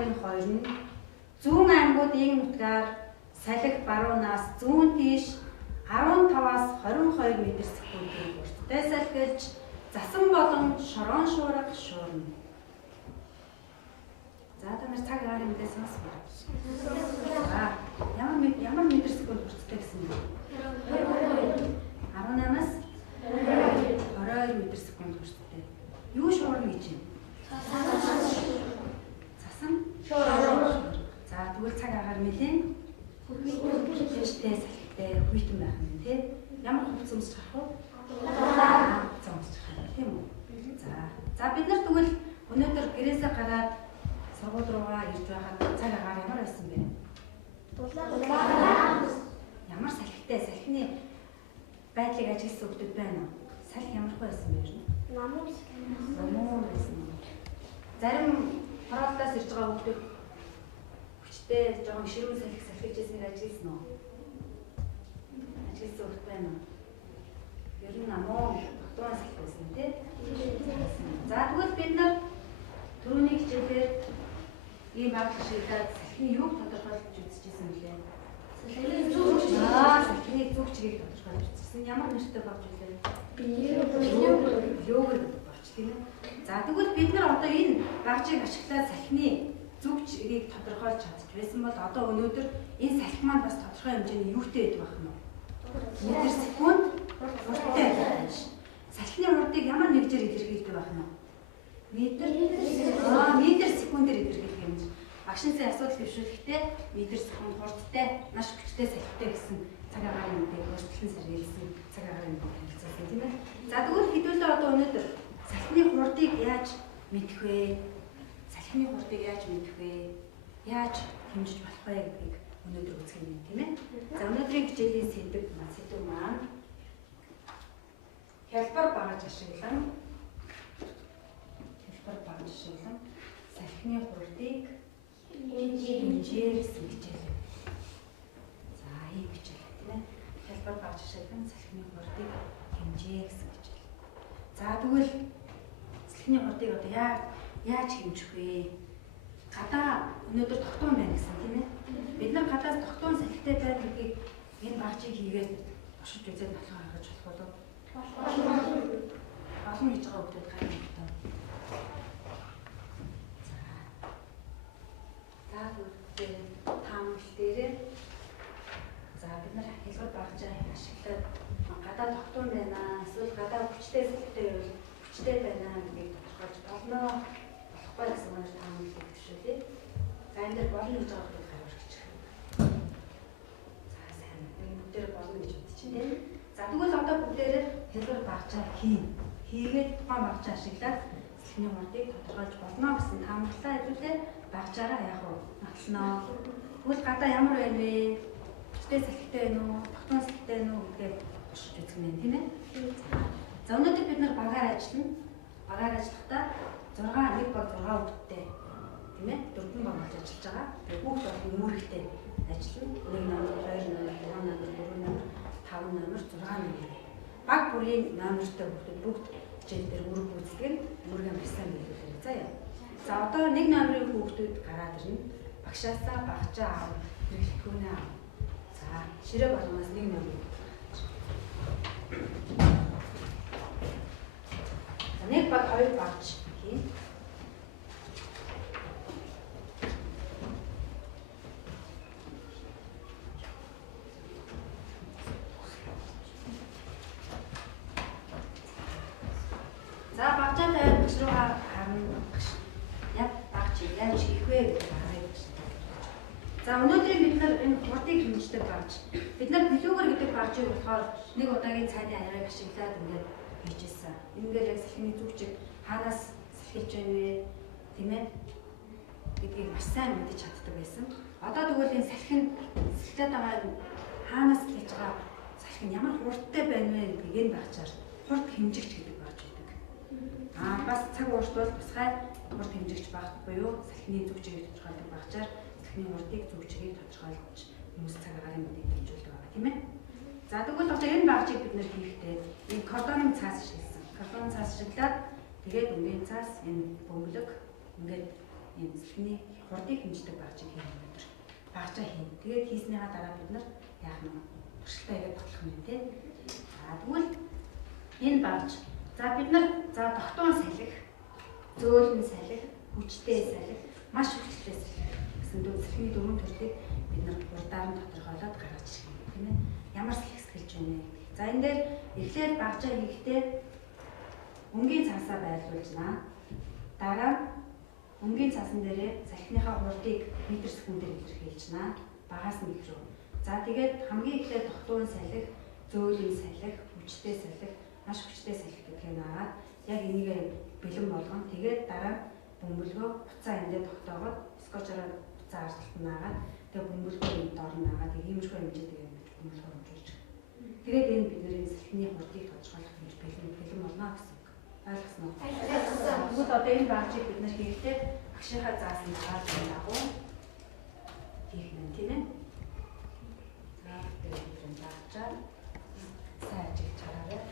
агарын хоёр нь зүүн аймагуудын нутгаар салхи баруунаас зүүн тийш 15-аас 22 м/сек-ийн хурдтай салхилж засан болон шорон шуурга шуурна. За танаар цаг агаарын мэдээ сонсгоо. Ямар м/сек хурдтай гэсэн бэ? 18-аас 22 м/сек хурдтай. Юу шуурна гэж юм? Засан шуурга. За тэгвэл цаг агаар мэлийн хүчтэй салхитай хүйтэн байх юм тий. Ямар хувцас өмсч авах вэ? Хувцас өмсч авах тийм үү? За бид нар тэгвэл өнөөдөр гэрээсээ гараад сургууль руугаа ирж байхад цаг агаар ямар байсан бэ? Ямар салхитай салхины байдлыг ажигласан хүмүүс байна уу? Салхи ямар байсан бэ? Намуу байсан. Зарим хороолтоос ирж байгаа хүмүүс хүчтэй жоохон ширүүн салхи салхиж ирснийг ажигласан уу? Ажигласан хүмүүс байна уу? Ер нь намуу дотоон салхи байсан тийм. За тэгвэл бид нар түрүүний хичээлээр ийм багт шийдээд салхины юуг тодорхойлж үзчихсэн мөлий? Салхины зүг чигийг тодорхойлж үзсэн. Ямар нэртэй багт үлээ? Йогурт багч тийм ээ. За тэгвэл бид нар одоо энэ багчийг ашиглаад салхины зүг чигийг тодорхойлж чадчих байсан бол одоо өнөөдөр энэ салхи маань бас тодорхой хэмжээний юутай байдаг байх нь вэ? М/секунд хурдтай байх. Салхины хурдыг ямар нэгжээр илэрхийлдэг байх нь вэ? М/секундээр илэрхийлдэг юм. Багшинсаа асуудал дэвшүүлэхдээ м/секунд хурдтай, маш хүчтэй салхитай гэсэн цаг агаарын мэдээг өөрчлөлтөн сэргийлсэн цаг агаарын мэдээг хэлцүүлсэн тийм ээ. За тэгвэл хэдүүлээ одоо өнөөдөр салхины хурдыг яаж мэдэх вэ? Салхины хурдыг яаж мэдэх вэ? Яаж хэмжиж болох вэ гэдгийг өнөөдөр үзэх юм тийм ээ. За өнөөдрийн хичээлийн сэдв маань хялбар багаж ашиглан салхины хурдыг хэмжээ гэсэн хичээл. За ийм хичээл тийм ээ. Хялбар багаж ашиглан салхины хурдыг хэмжээ гэсэн хичээл. За тэгвэл салхины хурдыг одоо яаж хэмжих вэ? Гадаа өнөөдөр тогтоон байна гэсэн тийм ээ. Бид нар гадаас тогтоон салхитай байдгийг энэ багчийг хийгээд бошиж үзээд болох харгаж болох уу? Олон хийж байгаа хүмүүс хайр тогтоон. За тэгвэл таамаглал дээрээ за бид нар хялбар багажаа ашиглаад гадаа тогтоон байна аа эсвэл гадаа хүчтэй салхитай байвал хүчтэй байна гэдгийг тодорхойлж болно. Болохгүй гэсэн маань таамаглал өгчүүлээ. За энэ дээр болно гэж байгаа хүмүүс хариулж өгчих. За сайн бүгдээр болно гэж бодчихъя тийм. За тэгвэл одоо бүгдээр хялбар багажаа хийгээд тухайн багажаа ашиглаад салхины хурдыг тодорхойлж болно гэсэн таамаглалаа хэлүүлээ. Багажаараа яг уу нотлоноо. Тэгвэл гадаа ямар байна вэ? Хүчтэй салхитай байна уу? Тогтмол салхитай байна уу гэдгээ туршиж үзэх юм тийм ээ. За өнөөдөр бид нар багаар ажиллана. Багаар ажиллахдаа 1 баг 6 хүүхэдтэй тийм ээ. 4 баг болж ажиллаж байгаа. Тэгээ хүүхд бол үүрэгтэй ажиллана. 1 номер, 2 номер, 3 номер, 4 номер, 5 номер, 6 номер. Баг бүрийн номертой хүүхдүүд бүгд хичээл дээр үүрэг гүйцэтгэн үүргээ бясаа мэдүүлээ. За яа. За одоо 1 номерын хүүхдүүд гараад ирнэ. Багшаасаа багчаа аав хэрэглэхүүнээ аав. За ширээ болгоноос 1 номер. За 1 баг 2 багч хийн. За багчаатай багш руугаа харна. Яг багч яаж хийх вэ гэж харъя. За өнөөдрийн бид нар энэ хурдыг хэмждэг багч. Бид нар плюгер гэдэг багчийг болохоор нэг удаагийн цайны аяарыг ашиглаад ингээд хийжсэн. Ингээд яг салхины зүгчийг хаанаас салхилж байна вэ? Тийм ээ? Гэдгийг маш сайн мэдэж чаддаг байсан. Одоо тэгвэл энэ салхин салхилаад байгаа хаанаас салхилж байгаа салхин ямар хурдтай байна вэ гэдгийг энэ багчаар хурд хэмжигч гэдэг багч байдаг. Бас цаг ууртвал тусгай хурд хэмжигч багт буюу салхины зүгчийг тодорхойлдог багчаар салхины хурдыг зүгчийг тодорхойлж хүмүүс цаг агаарын мэдээг хэмжүүлдэг байгаа тийм ээ. За тэгвэл одоо энэ багчийг бид нэр хийхдээ энэ кордонын цаас ашигласан. Кордонын цаас ашиглаад тэгээд өнгийн цаас энэ бөмбөлөг ингээд ийм сэтгэний хурдыг хэмждэг багжийг хийх юм дээр багжаа хийн. Тэгээд хийснийхаа дараа бид нар яах нь туршилтаа хийгээд батлах юм тийм. Тэгвэл энэ багж за бид нар за тогтмол салхи, зөөлөн салхи, хүчтэй салхи, маш хүчтэй салхи гэсэн салхины дөрвөн төрлийг бид нар урдаар нь тодорхойлоод гаргаж ирэх юм тийм ээ. Ямар салхи эхэлж байна вэ? За энэ дээр эхлээд багжаа хийхдээ өнгийн цаасаа байрлуулнаа. Дараа өнгийн цаасан дээрээ салхиныхаа хурдыг метр секундээр илэрхийлжнаа. Багаас нь их рүү. За тэгээд хамгийн эхлээд тогтмол салхи, зөөлөн салхи, хүчтэй салхи, маш хүчтэй салхи гэдгийг наагаад яг энийгээ бэлэн болгон тэгээд дараа бөмбөлгөө буцаа эндээ тогтоогоод скотчороо буцаа ард талд наагаад тэгээд бөмбөлгөө энд доор наагаад иймэрхүү хэмжээтэй бөмбөлгөө хэмжүүлж. Тэгээд энэ бидний салхины хурдыг тодорхойлох хэмжээ бэлэн болно гэсэн үг. Ойлгосноо? Тэгвэл одоо энэ багжийг бид нар хийхдээ багшийнхаа заасан дагаад дагуу хийх юм тийм ээ. За тэгээд энэ багжаа сайн ажиглаж хараарай.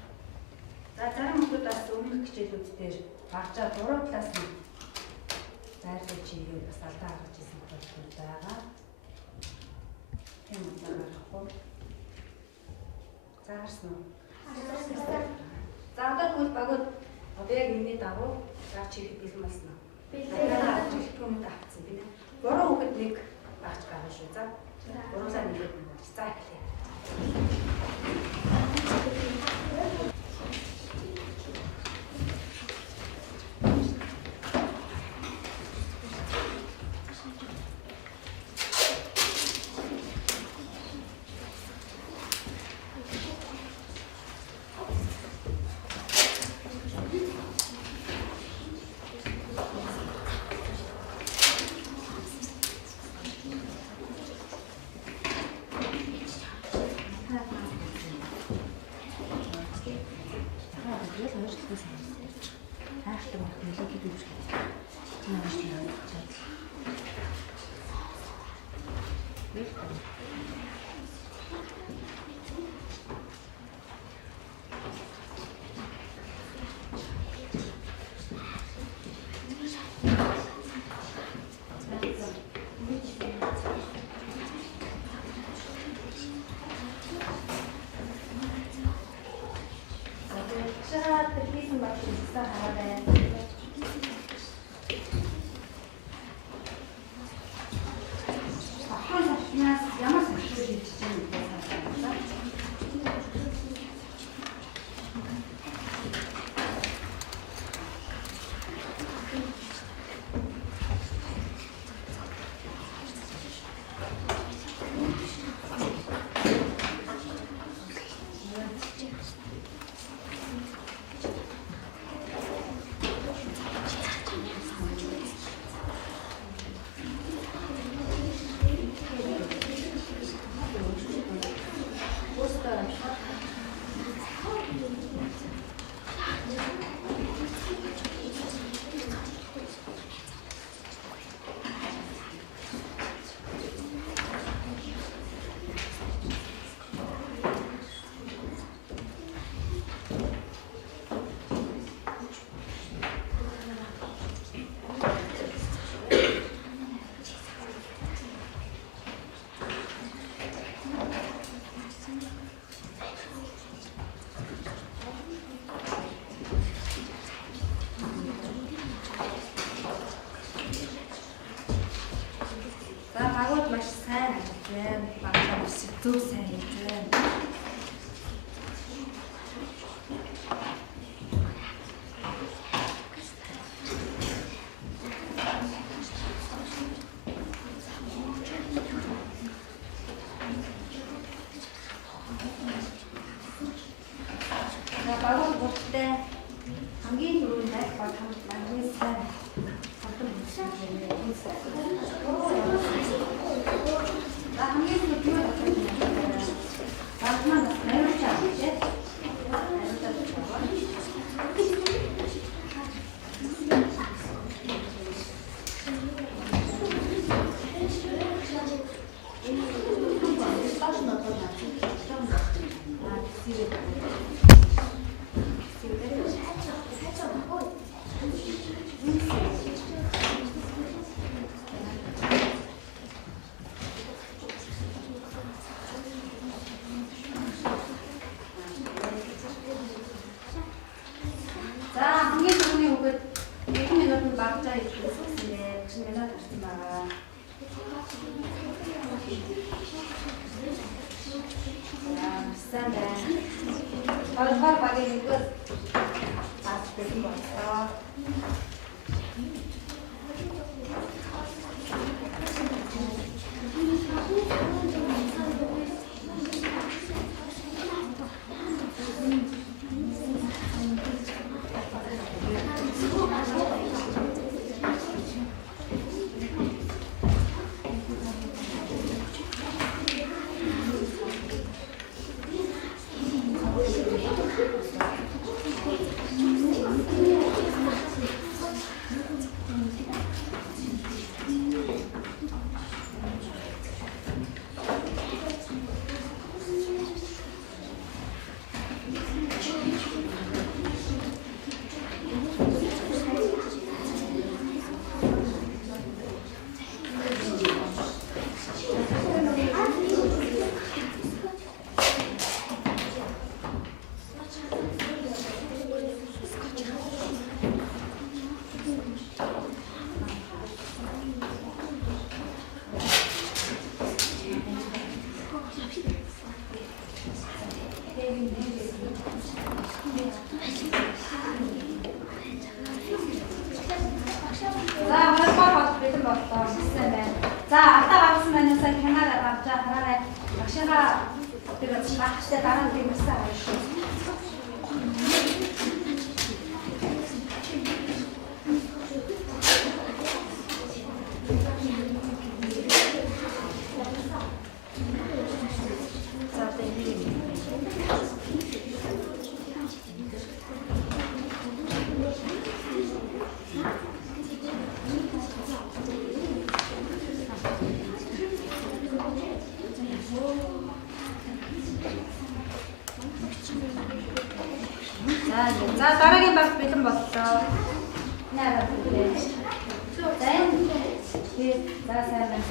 За зарим хүмүүсээс өмнөх хичээлүүд дээр багжаа дуруу талаас нь зайлшгүй чигээр бас алдаа гаргаж ирсэн тохиолдол байгаа. Тийм удаа гарахгүй. Заарсан уу? За одоо тэгвэл багууд одоо яг энэний дагуу гарч ирэх бэлэн болсон уу? Бэлэн. Хүмүүд авцсан тийм ээ. 3 хүүхэд нэг багж гаргаж шүү. За. 3-аа нэгээд нэг багж. За эхлэе. Зөв сайн хийж байна. Багууд бүгдээ хамгийн түрүүнд байх бол хамгийн сайн хатан хийсэн юм. За хамгийн түрүүнд багмаа найруулж авах тийм. За алдаа гаргасан байнасаа хянаараа гарч байгаа хараарай. Багшийнхаа тэр багштай дараа нь гэрмсэн авах шүү. За дараагийн багт бэлэн боллоо. Наараа бүгдээ. За энэ за сайн байна.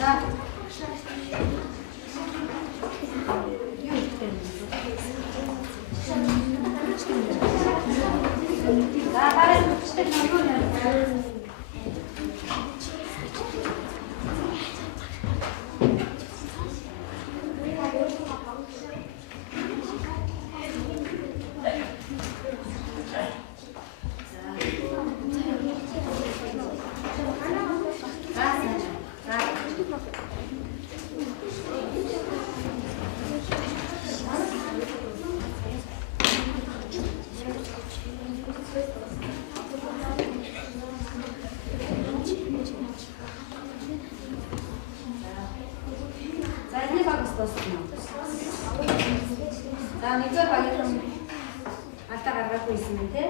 За дараагийн багт бэлэн За нэгдүгээр багийн алдаа гаргахгүй юм тий.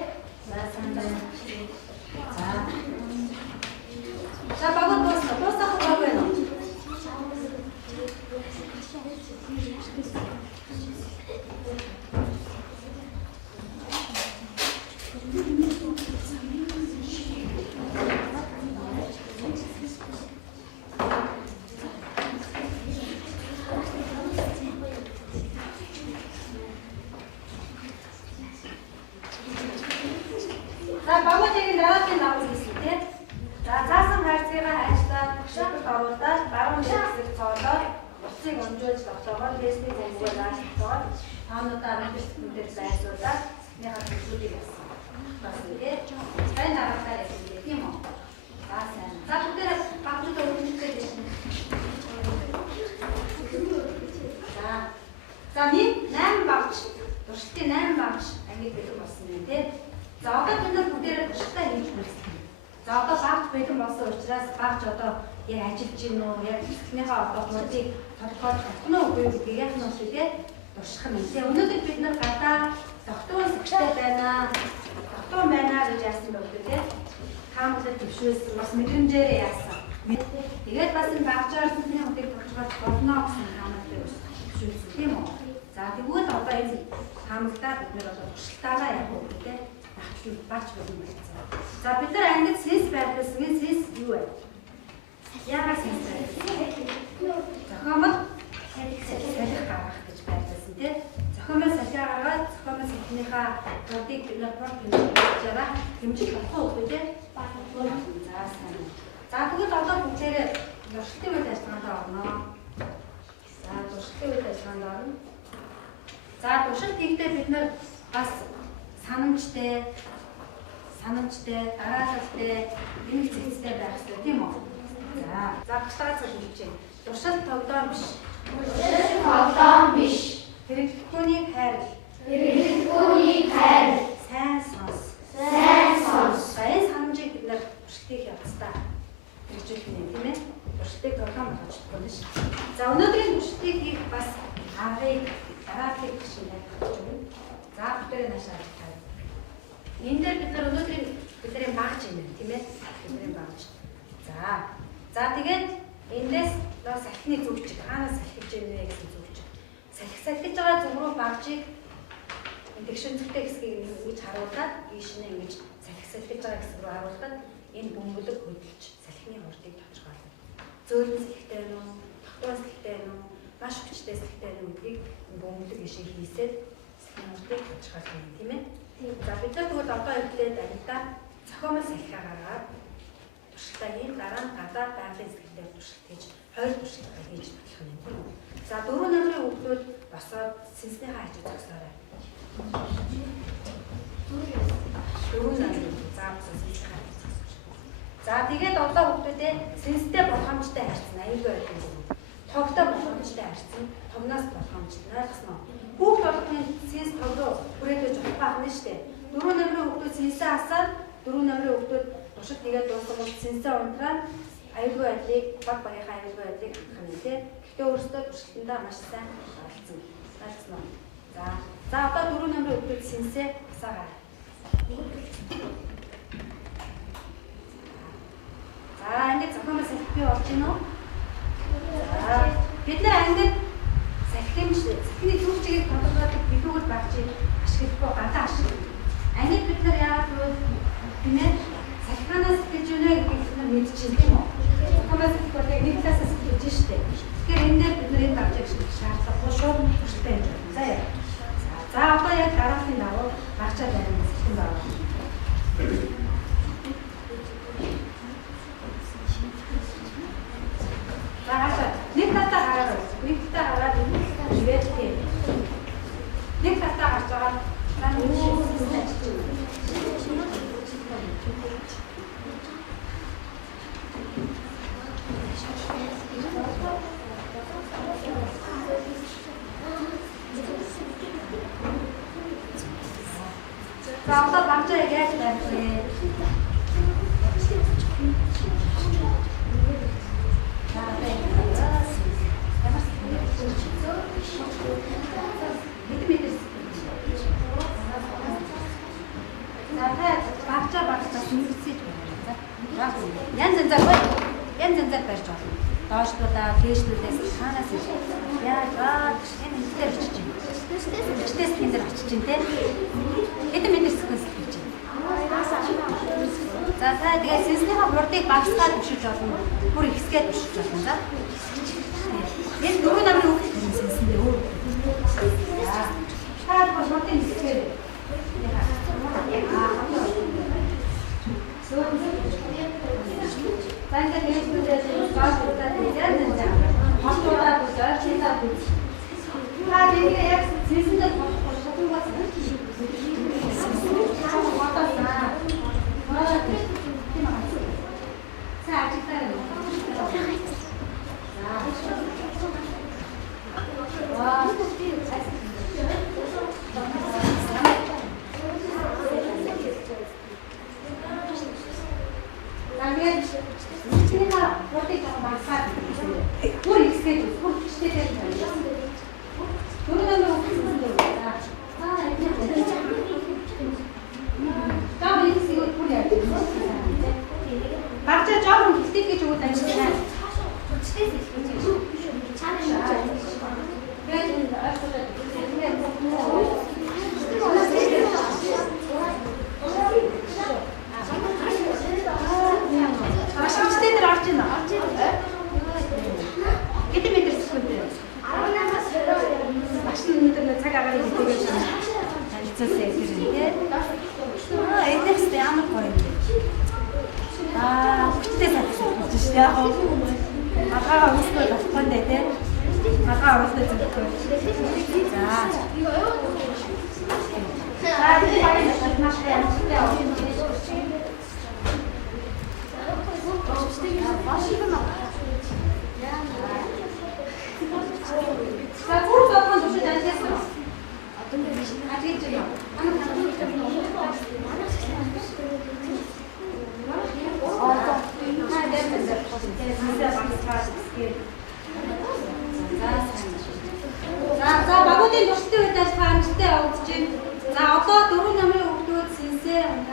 За сайн байна. За багууд дуусах баг байна уу? За багуудын дараагийн давуу хийсэн тий. За заасан хайрцагаараа ажиллаад багшаалд оруулаад баруун хэсэг цоолоод уцыг өнжүүлж тогтоогоор тестийг зөвгөөр заасан. Таануудаа мэдээлэл дээр байсуулаад яхаа зүйлийг яасан. Бас тий. Сайн дараагаар ярьсан тийм үү? За сайн. За бүгдээ багуудаа өргөжтэй тийм. За нэг 8 багч. Туршилтын 8 багч ангид бэлэн болсон юм тий. За одоо бид нар бүгдээрээ туршилтаа хийж үзсэн. За одоо багт бэлэн болсон учраас багч одоо яг ажиллаж гин үү, яг техникийнхаа одоо хурдыг тодорхойлж өгнө үгүй гэдгийг яг нь үстэй турших юм. Тэгээ өнөөдөр бид нар гадаа тогтмол зэгчтэй байна. Тогтмол байна гэж яасан бэ гэдэг тий. Камераар төвшүүлсэн бас мэдрэмжээр яасан. Тэгээд бас энэ багчаар бидний хурдыг тодорхойлж болно гэсэн камераар төвшүүлсэн тийм үү? За тэгвэл одоо энэ хамагдаа бид нар одоо туршилтаараа яг үү тий. Багч болон байсан. За бид нар ангид сэс байрлуулсан. Энэ сэс юу вэ? Яагаад сэс байрлуулсан? Зохиомол салхи гаргах гэж байрлуулсан тийм. Зохиомол салхи гаргаад зохиомол салхиныхаа кодыг бид нар програмж хийжээ. Хэмжиж болохгүй үгүй тийм. За сайн. За тэгвэл одоо бүгдээрээ туршилтын үйл ажиллагаанд орно. За туршилтын үйл ажиллагаанд орно. За туршилт хийхдээ бид нар бас санамжтай санамжтай, дараалалтай, энийг зэгцтэй байх хэрэгтэй тийм үү? За багтаа хэлж байна. Туршилт тогтоом биш. Туршилт тогтоом биш. Хэрэглэгчүүнийг хайр. Хэрэглэгчүүнийг хайр. Сайн сонс. Сайн сонс. За энэ санамжийг бид нар туршилтын явцдаа хэрэгжүүлэх юм тийм ээ? Туршилтыг тогтоом болгож чадахгүй шүү. За өнөөдрийн туршилтыг хийх бас аргыг дараагийн гişинээр гаргаж өгнө. За бүгдээ наашаа тавь. Энд дээр бид нар өнөөдрийн бидний багж юм байна тийм ээ? Бидний багж. За тэгээд эндээс нөө салхины зүгчиг хаанаас салхиж ийнэ гэсэн зүгчиг. Салхиж байгаа зүг рүү багжийг тэгшин зүгтэй хэсгийг ингэж харуулад ийш нь ингэж салхиж байгаа хэсэг рүү харуулад энэ бөмбөлөг хөдөлж салхины хурдыг тодорхойлно. Зөөлөн салхитай нь уу, тогтмол салхитай нь уу, маш хүчтэй салхитай нь гэдгийг бөмбөлөг ишиг хийсээд салхины хурдыг тодорхойлно тийм ээ. За бид нар тэгвэл одоо эвлээд анидаа зохиомол салхиа гаргаад туршилтаа хийн дараа нь гадаад байгалийн сэтгэлээр туршилт хийж хоёр туршилтаа хийж болох юм тийм үү. За 4 намрын хүүхдүүд босоод сэнснийхаа хажуу зогсоорой. 4 намрын заавсан сэнснийхаа хажуу зогсож. За тэгээд одоо хүүхдүүдээ сэнстэй болгоомжтой харьцсан аюулгүй байх юм. Тогтой болгоомжтой харьцсан. Тогноос болгоомжтой ойлгосноо. Хүүхд болгоны сэнс тог руу хүрээлж болох байна шүү дээ. 4 намрын хүүхдүүд сэнсээ асаад 4 намрын хүүхдүүд туршилт хийгээд дууссан бол сэнсээ унтраад аюулгүй байдлыг баг багийнхаа аюулгүй байдлыг хангах юм тий. Гэхдээ өөрсдөө туршилтандаа маш сайн оролцсон. Ойлгосноо. За одоо 4 намрын хүүхдүүд сэнсээ асаагаа. За ингээд зохиомжтой салхи болж гин үү? За бид нар ангид салхины зүгчгийг тодорхойлох билүүгэл багчийг ашиглахгүй гадаа ашиглав. Ангид бид нар яагаад вэ? Тийм ээ. Салхинаас гэж үнэ гэдгийг бид мэдчихэв тийм үү? Зохиомжтой салхи яг нэг талаас хэлж штэ. Тэгэхээр энэ дээр бид нар энэ багчийг шаардлагагүй шууд туршилтаа хийж байна. За яа. За одоо яг дараагийн давуу багчаа байна салхин байна. За хашаа нэг татаа хараад нэг татаа хараад ирэв тийм. Нэг татаа харж байгаа нам За одоо багчаа яаж байх вэ? Янз янзаар барьж болно. Доошлуудаа, дээшлүүдээс хаанаас яаж энэ дээр очиж байна. Өчтөөс энэ дээр очиж байна те. Хэдэн метр секунд гэж байна. За тэгээ сэнснийхээ хурдыг багасгаад өшөж болно. Бүр ихсгээд өшөж болно за. Энэ 4 намрын хүүхд сэнсэндээ өөр. Таад бол хурдыг ихсгээд. Таньд хэлбэрээс баасуудаа яагаад хатуудаа үзээ читаад үз. Та энэ яг сэнсэндээ болохгүй шатуугаас За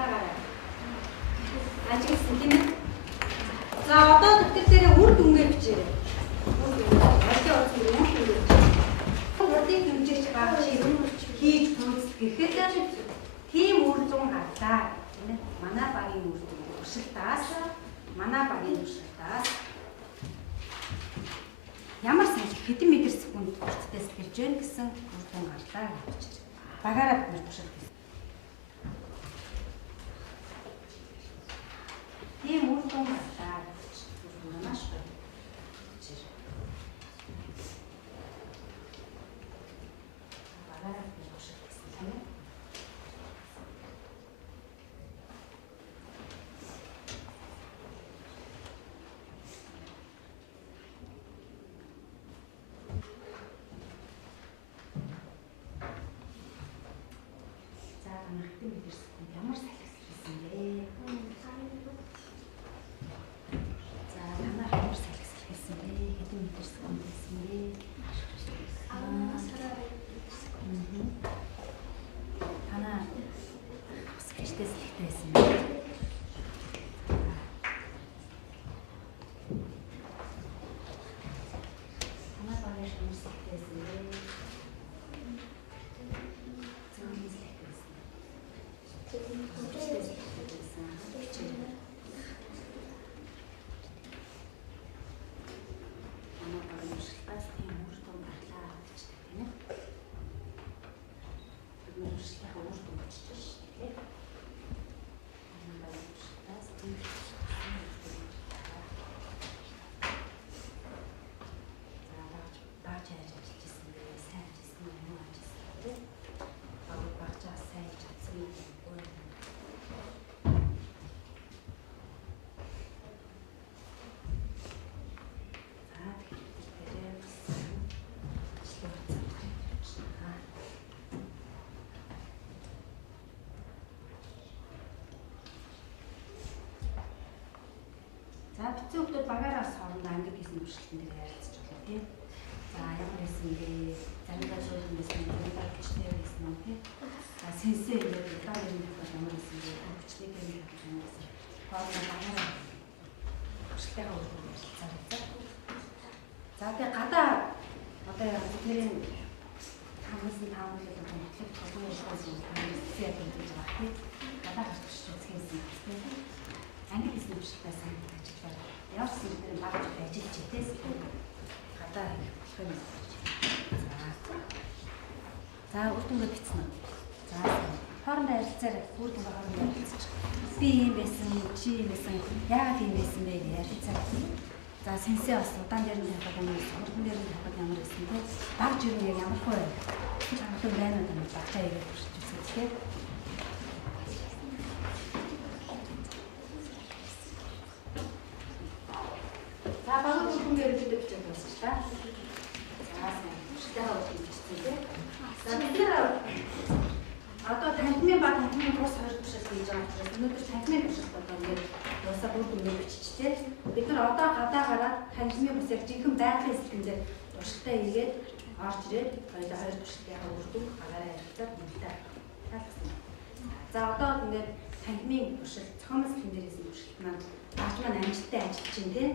гадаагаараа. Ажигласан тийм ээ. За одоо төвтөр дээр үр дүнгээ бичээрэй. Үр дүнгээ. Ажил орсон үр дүнгээ. Урдыг хэмжиж байгаа чи юм хийж гүйцэтгэх гэхэд тийм үр дүн гарлаа. Тийм ээ. Манай багийн үр дүн туршилтаас ямар сайн хэдэн метр секунд хүртэл сэлгэрж гэн гэсэн үр дүн гарлаа гэж. Багаараа бид туршилт хийсэн. Тийм үр дүн гарлаа гэж. Маш гоё. Багаараа бид туршилт хийсэн тийм ээ. Ямар салхисан бэ? За танаа ямар салхисан бэ? Хэдэн метр секунд байсан бэ? Танаа бас хэвчтэй салхитай байсан бэ? Танаа багш ямар салхитай байсан бэ? За бицэн хүмүүс багаараас хоорондоо ангид хийсэн туршилтын дээр ярилцж байна тийм. За ямар байсан бэ? Заримдаа шууд байсан, заримдаа хүчтэй байсан юм тийм. За сэнсээ ингээд удаан юм бол ямар байсан бэ? Хүчтэй юм байна. Хоорондоо багаараа туршилтынхаа үр дүн ярилцсан байна. За тэгээ гадаа одоо яг тэрийн хамгаалсан таамаглал одоо мотлог тогтмол болсон зүйлсээ яаж хийж байгаа тийм. Гадаа гарч үзсэн тийм. Ангид хийсэн туршилтаа сайн явсан дээр багж ажиллаж читээс гадаа болох юм. За үр дүнгээ бичсэн үү? За хоорондоо ярилцаар үр дүнгээ хоорондоо ярилцаж. Би юм байсан, чи юм байсан, яагаад юм байсан бэ гэж ярилцаа. За сэнсээ бас удаан дээр нь хахад ямар байсан, урдан дээр нь хахад ямар байсан те. Багж юу яг ямар хөө вэ? Чамтай байна уу гэж багтаа ирээд туршиж үзсэн тийм. За багын үр дүнгээр бид бичиж байна шүү дээ. За сайн. Шилдэг авах гэж бичсэн тийм. За бид одоо танхимын ба танхимын бус хоёр туршилт хийж байгаа учраас өнөөдөр танхимын туршилт одоо ингээд уусаа үр дүнгээр биччихжээ. Бид нар одоо гадаагаараа танхимын бус яг жинхэнэ байгалийн сэтгэлдээ туршилтаа хийгээд орж ирээд хоёулаа хоёр туршилтын үр дүн гараараа ярилцаад бүгдээ таалагдсан. За одоо ингээд танхимын туршилт цогцолмос хэлнээр хийсэн туршилт маань багш маань амжилттай ажиллаж чинь тийм.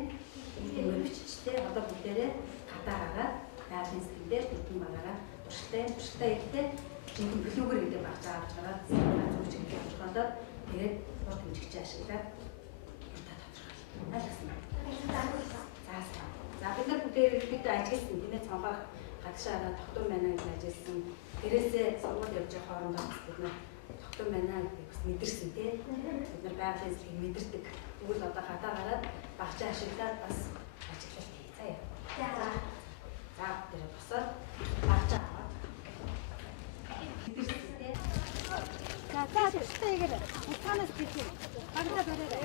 Ингээд биччихтэй одоо бүгдээрээ гадаагаараа байгалийн сэтгэлдээ бүрдэн багаараа туршилтаа хийхдээ жинхэнэ билүүгэр гэдэг багц авч гараад зүгч гэж тодорхойлоод тэгээд урд хэмжигч ашиглаад урдаа тодорхойлно. Ойлгосноо? За бид нар бүгд ажилласан тийм ээ цонхоор гадшаа доктор байна гэж ажилласан. Тэрээсээ сургууль явж байгаа хоорондоо бид нар доктор байна гэдгийг бас мэдэрсэн тийм. Бид нар байгалийн сэтгэл мэдэрдэг. Тэгвэл одоо гадаагаараа багц ашиглаад бас ажиллалт хийцээ. За тэр босоод багц аваад За тэгээр утаанаас бичээ. Багтаа бариарай.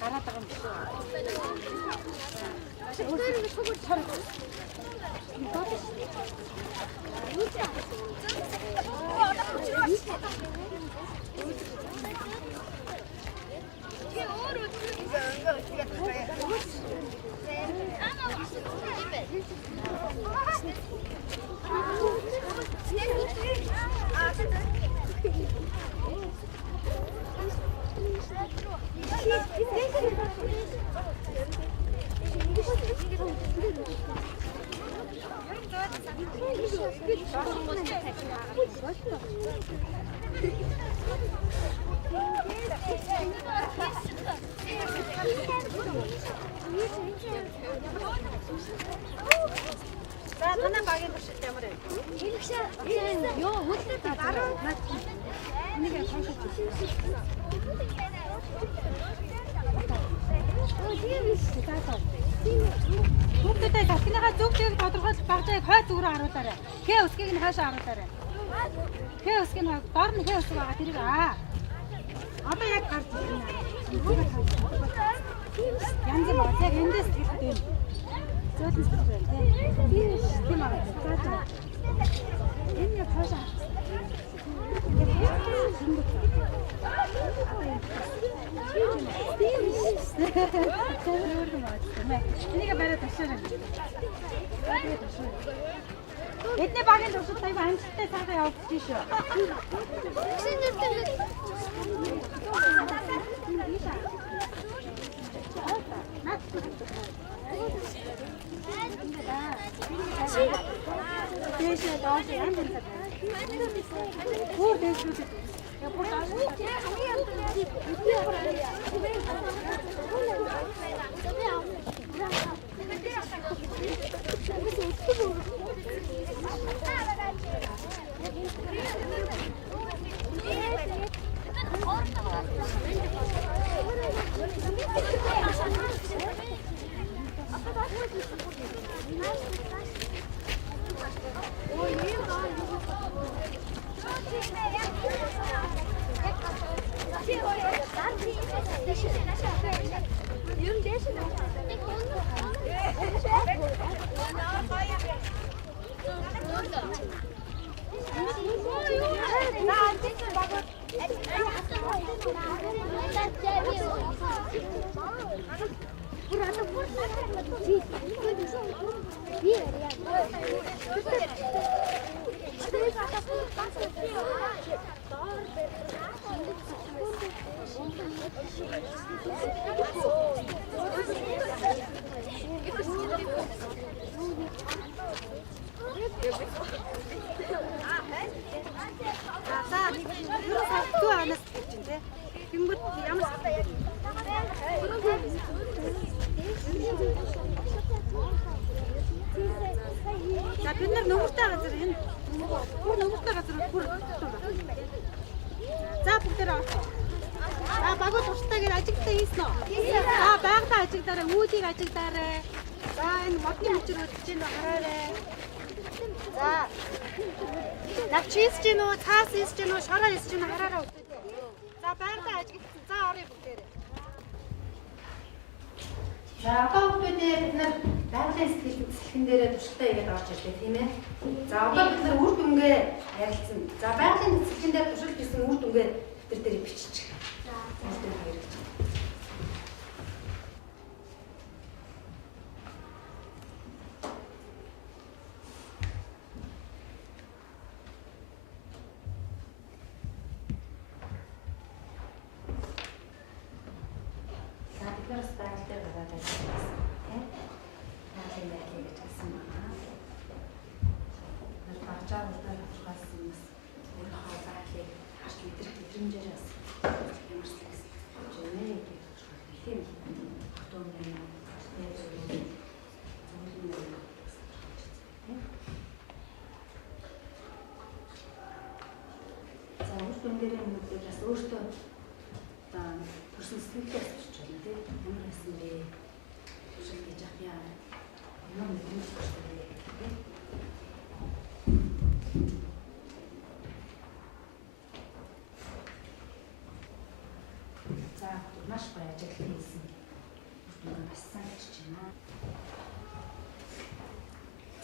Гараад байгаа юм шиг. Өөрөөр нь цогц чар. За танай багийн туршилт ямар вэ? Ёо, хөдлөж гараа. Энийг хашиж. Хүүхдүүдээ tasныхаа зөв зөв тодорхойлж багжааг хой зүгрөө харуулаарай. Хээ өсгийг нь хаашаа харуулаарай. Хээ өсгийг нь доор нь хээ өсөг байгаа тэрийг одоо яг гарч ирнэ. Янз бүр яг эндээс хэлдэг. Зөөлөн сэтгэл байна тийм аа. Энэ яг хаашаа. Энийг бариад ташаарай. Эдний багийн туршилт аяга амжилттай сайхан явагдаж шүү. Дээшээ доош яан гэдэг. Бүр дээшлүүд. Яг бүр доош. За бид нар нөмөртэй газар энэ бүр нөмөртэй газар бүр за бүгдээр авах. За багууд турштайгаар ажигтай хийсэн үү? За байгалаа ажигдаарай, үүдийг ажигдаарай. За энэ модны мөчөр өдж ийн хараарай. За навч хийж гин үү, цаас хийж гин үү, шороо хийж гин үү хараарай үзье. За байгалаа ажигдсан. За орё бүгдээр. За одоо хүмүүсээ бид нар байгалийн сэтгэл зүйн дээрээ туршилтаа хийгээд орж ирлээ тийм ээ. За одоо бид нар үр дүнгээ ярилцсан. За байгалийн сэтгэл дээр туршилт хийсэн үр дүнгээ тэр дээр бичиж. Үр дүн хэрэгж. Дээрээ хүмүүсээс бас өөртөө одоо төрсөн сэтгэлээ асууж байна тийм ямар байсан бэ? Туршилт хийж авах яа. Ямар нэгэн туршилт вэ? За маш гоё ажил хийсэн. Үрдүн бас сайн хийж байна.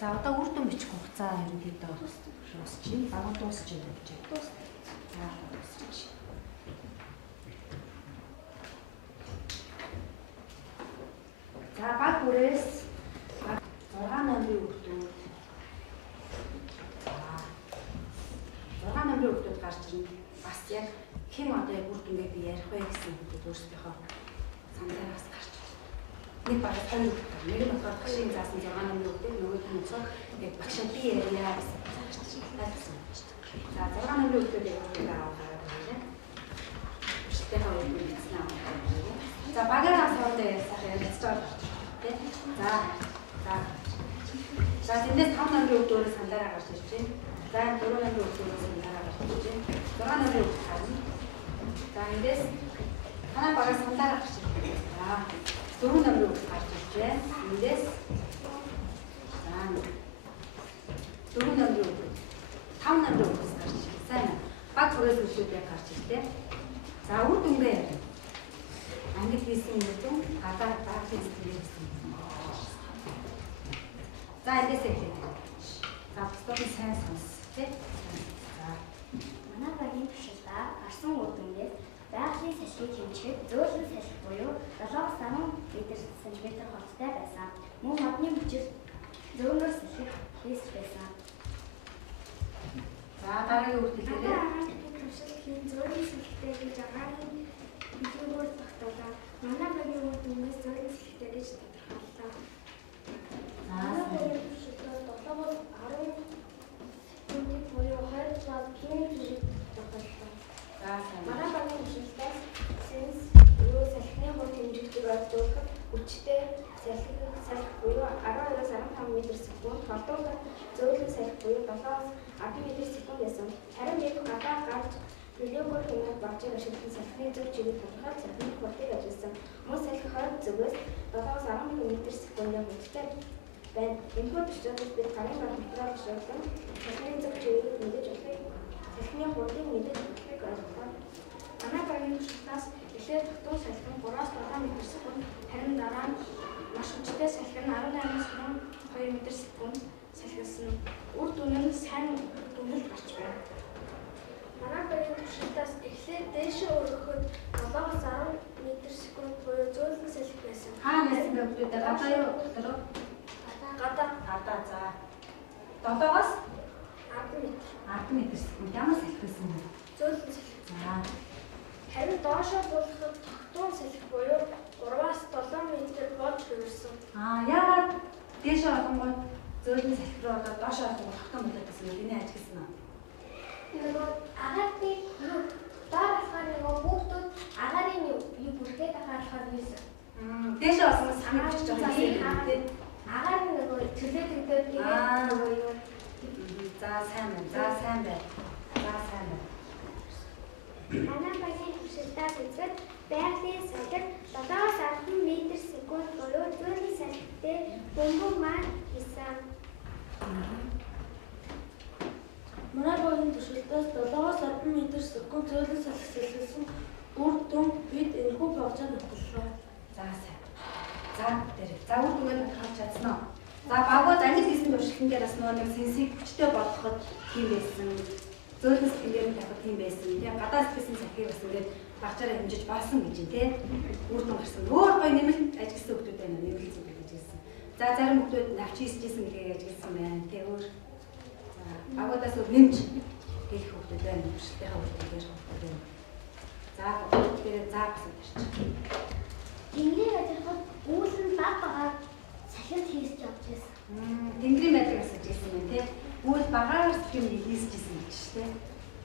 За одоо үрдүн бичих хугацаа ерөнхийдөө дуусчихъя. Багууд дуусч байна гэж байна. За баг бүрээс 6 номерын хүүхдүүд 6 номерын хүүхдүүд гарч ирнэ. Бас яг хэн одоо яг үр дүнгээ би ярих вэ гэсэн хүүхдүүд өөрсдийнхөө саналаар бас гарч ирнэ. нэг багаас хоёр хүүхэд. Нэг нь болохоор багшийн заасан 6 намын хүүхэд, нөгөө нь болохоор ингээд багшаа би ярья гэсэн тайлбарсан. За 6 намын хүүхдүүдийг аваад байгаа. Биштэй хаваад нэгсэн аа. За багаараа суундаа ясах юм яцж байгаа тийм. За тэндээс 5 намын хүүхдүүд сандаараа гарч ирж байна. За 4 намын хүүхдүүд сандаараа гарч ирж байна. 6 намын хүүхдүүд харна. За эндээс танаа багаас сандаараа гарч ирж байна. За 4 намын хүүхдүүд гарч ирж байна. Эндээс за 4 намын хүүхдүүд 5 намын хүүхдүүд гарч ирж байна. Сайн баг хүрээс хүүхдүүд гарч ирлээ. За үр дүнгээ англи хийсэн үр дүн гадаа баг хийсэн гэсэн. За эндээс эхлэе. За бүгд сайн сонс тий. За манай багийн туршилтаа гарсан үр дүнээс байгалийн салхийг хэмжихэд зөөлөн салхи буюу 7-10 м/см хоттой байсан. Мөн модны хүчил зөөнөр салхийг хийс байсан. за дараагийн үр дүнээрээ туршилтын зөөлөн салхитай гэж агаарын биегээр тогтоолаа. Манай багийн үр дүнээс зөөлөн салхитай гэж тодорхойллоо. Манай багийн туршилтаар 7-10 м буюу 2-7 км тогтооллоо. за сайн. Манай багийн туршилтаас сенс буюу салхины хурд хэмжигчийг ойлгуулахад хүчтэй салхи буюу 12-15 м/с, холдуугаар зөөлөн салхи буюу 7-10 м/с байсан. Харин яг гадаа гарч билеогоор хэмээх багжийг ашиглан салхины зөв чиглэл тодорхойлж салхины хурдыг ажилласан. Мөн салхи хойд зүгээс 7-10 м/с хурдтай байна. Энэхүү туршилтаас бид гарын баг материал ашиглан салхины зөв чиглэлийг мэдэж болохыг, салхины хурдыг мэдэж болохыг ойлголоо. Манай багийн туршилтаас эхлээд хотын салхин 3-7 м/с, харин дараа нь маш хүчтэй салхин 18-12 м/с салхилсан. Үр дүн нь сайн дүнэлт гарч байна. Манай багийн туршилтаас эхлээд дээшээ өргөхөд 7-10 м/с буюу зөөлөн салхи байсан. Хаана байсан бэ бүгдээ гадаа юу дотор? Гадаа за 7-оос 10 м/с ямар салхи байсан бэ? Зөөлөн салхи. За Харин доошоо буулгахад тогтун салхи буюу 3-7 м болж хувирсан. яагаад дээшээ олонгууд зөөлөн салхи руу ороод доошоо олонгууд тогтсон болоод гэсэн юм эний ажигласан уу? Нөгөө агаарны юу доор болохоор нөгөө хүүхдүүд агарын юу бүрхээд агаарлахаар юусэн. Дээшээ олонгууд санаа бичиж байгаа юм тийм. Агаар нөгөө төлөө төгдөөд тэгээд нөгөө юу. За сайн байна. За сайн байна. Манай багийн туршилтаас үзвэл байгалийн салхи 7-10 м/с буюу зөөлөн салхитэй бөмбөг маань хийсэн. Манай багийн туршилтаас 7-10 м/с зөөлөн салхи салхилсан үр дүн бид энэхүү багжаа нотоллоо. За сайн. За дээр. За үр дүнгээ тодорхойлж чадсан уу? За багууд англи хийсэн туршилтан дээр бас нөгөө нэг сенсийг хүчтэй болгоход тийм байсан. Зөөлөн салхигээр нь тавихад тийм байсан. Тэгээ гадаас хийсэн салхийг бас ингээд багчаараа хэмжиж баасан гэж юм тий. Үр дүн гарсан. Өөр гоё нэмэлт ажигласан хүмүүс байна. Нэмэлт зүйл ажигласан. За зарим хүмүүс навч хийжсэн гэгээ ажигласан байна. Тэ өөр. За багуудаас өөр нэмж хийх хүмүүс байна. Туршилтынхаа үйлдэлээр хүмүүс байна. За тэгэхээр за бас тарчих. Тэнгэрийн ажихад үүл нь баг багаар салхинд хийсч явж байсан. Тэнгэрийн байдлыг асууж ирсэн юм тий. Үйл багаар юм хийсчихсэн гэж тий.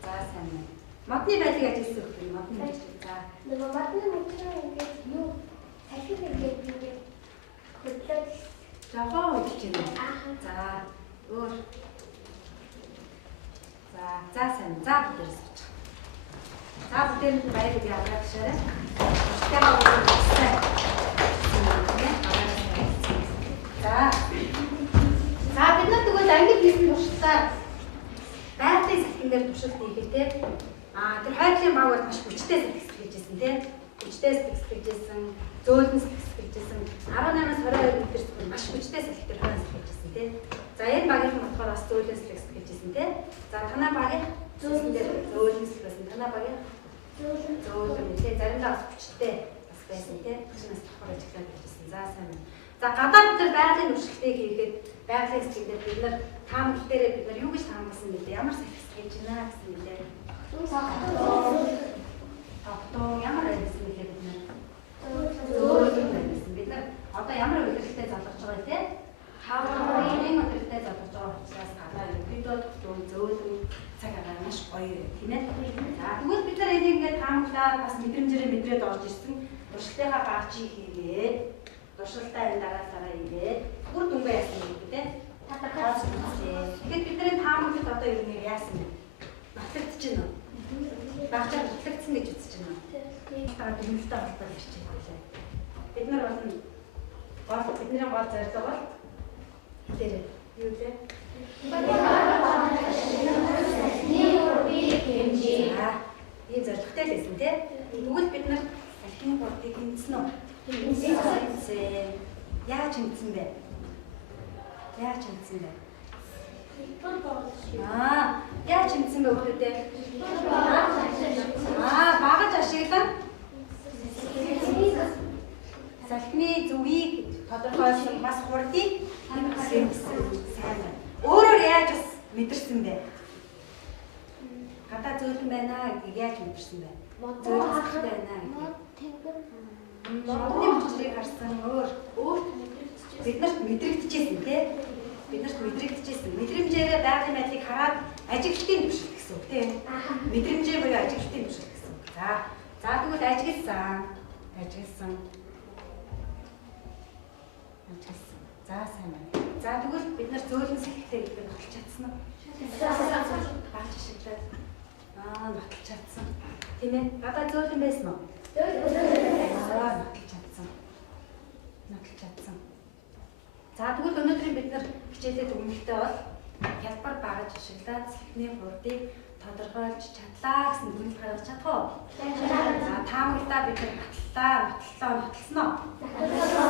За сайн байна. Модны байдлыг ажилласан хөх юм. Модны байдлыг. За Нөгөө модны мөчрөө ингээд юу салхиг ингээд хөдлөж жогоо үдчих юм. За өөр. За сайн. За бүгдээс сууч. За бүгдээр байдлыг яагаад шаарай. Тэгэ бүгдээ. За бид нар тэгвэл англи хийсэн туршилтаар байгалийн салхин дээр туршилт хийхэд те тэр хайдлын баг бол маш хүчтэй салхи хийжсэн те хүчтэй салхи хийжсэн зөөлөн салхи хийжсэн 18-аас 22 м/с маш хүчтэй салхи дээр хойно хийжсэн те за энэ багийн болохоор бас зөөлөн салхи хийжсэн те за танаа багийн зөөлөн дээр зөөлөн салхи байсан танаа багийн зөөлөн те заримдаа бас хүчтэй бас байсан те машинаас давхар ажиглаад хийжсэн за сайн байна. За гадаа бид нар байгалийн туршилтыг хийхэд байгалийн хэсгээр бид нар таамаглал дээр бид нар юу гэж таамагласан бэ? Ямар салхи хийж байна гэсэн юм бэ? Тогтоо ямар байсан бэ бид нар? Зөөлөн байсан. Бид нар одоо тийм ээ. За тэгвэл бид нар энийг ингээд таамаглаад бас мэдрэмжээрээ мэдрээд орж ирсэн. Туршилтынхаа багчийг хийгээд туршилтаа энэ дараа хийгээд бүр дүнгээ яасан юм бэ те? Тэгээд бидний таамаглалд одоо юу нэг яасан бэ? Батлагдчихна уу? Багчаар батлагдсан гэж үзэж байна уу? Та дүнэлтэй холбоод ирж байгаа лээ. Бид нар бол бидний гол зорилго бол тэр юу вэ? Энэ зорилготой л байсан тийм. Тэгвэл бид нар салхины хурдыг хэмжсэн үү? Хэмжсэн. Яаж хэмжсэн бэ? Яаж хэмжсэн бэ? Яаж хэмжсэн бэ үүдээ? Багаж ашиглан салхины зүгийг тодорхойлсон бас хурдыг хэмжсэн. Сайн байна. Өөрөөр яаж бас мэдэрсэн бэ? Гадаа зөөлөн байна гэдгийг яаж мэдэрсэн бэ? Зөөлөн байна гэдэг. Модны мөчрийг харсан өөр биднэрт мэдрэгдэжсэн тий? Биднэрт мэдрэгдэжсэн. Мэдрэмжээрээ байгалийн байдлыг хараад ажиглалтын төвшөлт гэсэн үг тий? Мэдрэмжээ буюу ажиглалтын төвшөлт гэсэн үг. За тэгвэл ажигласан. За сайн байна. За тэгвэл бид нар зөөлөн салхитай гэдэг нь баталж чадсан уу? Багч ашиглаад баталж чадсан. Тийм ээ. Гадаа зөөлөн байсан уу? Баталж чадсан. За тэгвэл өнөөдөр бид нар хичээлээ төгнөлтөө бол хялбар багаж ашиглаад салхины хурдыг тодорхойлж чадлаа гэсэн дүгнэлт гаргаж чадах уу? За таамаглалаа бид нар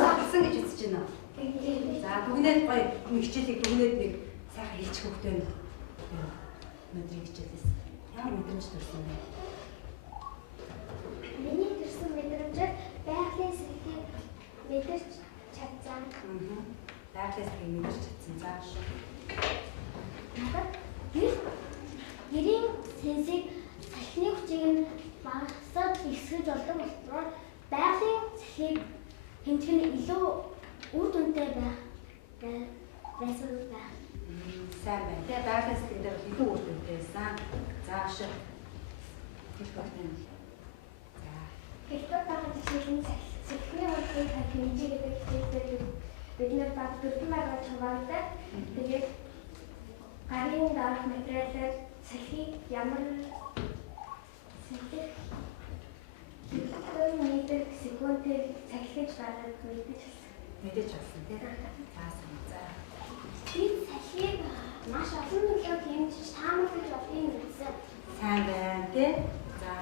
баталсан гэж үзэж байна уу? За дүгнээд гоё хичээлийг дүгнээд нэг сайхан хэлчих хөвгтэй байна. Өнөөдрийн хичээлээс ямар мэдрэмж төрсөн бэ? Миний төрсэн мэдрэмжээр байгалийн сэдвийг мэдэрч чадсан. Байгалийн сэдвийг мэдэрч чадсан. За шүү. Надад гэрийн сэнсийг салхины хүчийг багасаад ихсгэж болдог болохоор байгалийн сэдвийг хэмжих нь илүү үр дүнтэй байсан байна. Сайн байна. Тэгээ байгалийн сэдвийн дээр илүү үр дүнтэй байсан. За шүү. Хэлбэр багаж ашиглан салхины хурдыг хэмжиж гэдэг хичээлээр бид нар баг 4 маргаж хуваалдаг. Тэгээд гарын дараах материалаар салхи ямар метр секундээр салхиж байгааг мэдэж болсон тийм. За. Би салхийг маш олон төрлөөр хэмжиж таамаглаж болохыг мэдсэн. Сайн байна тийм. За.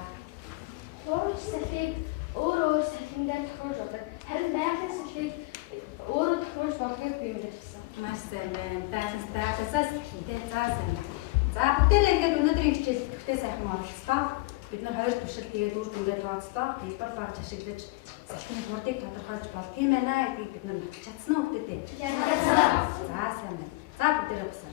Өөрөөр салхийг өөр салхиндаа тохиолж болдог. Харин байгалийн салхийг өөрөө тохиолж болохыг би мэдэж байна. Маш сайн байна. Байгаасаас тийм. За сайн. За бүгдээрээ ингээд өнөөдрийн хичээл төвтэй сайхан оролцлоо. Бид нар хоёр туршилт тэгээд үр дүнгээ тооцлоо. Хэлбэр багж ашиглаж салхины хурдыг тодорхойлж болдгийм байна гэдгийг бид нар мэдчих чадсан уу гэдэг. За сайн байна. За бүгдээрээ босоо.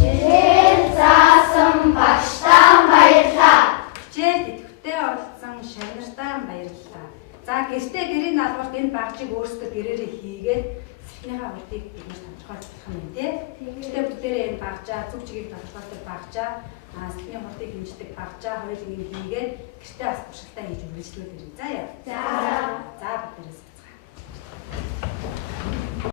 Хичээл заасан багштаа баярлалаа. Хичээл төвтэй оролцсон шагнартаа баярлалаа. За гэртээ гэрийн даалгаварт энэ багжийг өөрсдөө гэрээрээ хийгээд салхиныхаа хурдыг бид нар тодорхойлж болох юм тийм. Гэхдээ бүгдээрээ энэ багжаа зүг чигийг тодорхойлдог багжаа салхины хурдыг хэмждэг багжаа хоёулыг хийгээд гэртээ бас туршилтаа хийж үргэлжлүүлээрэй. За яа. За бүгдээрээ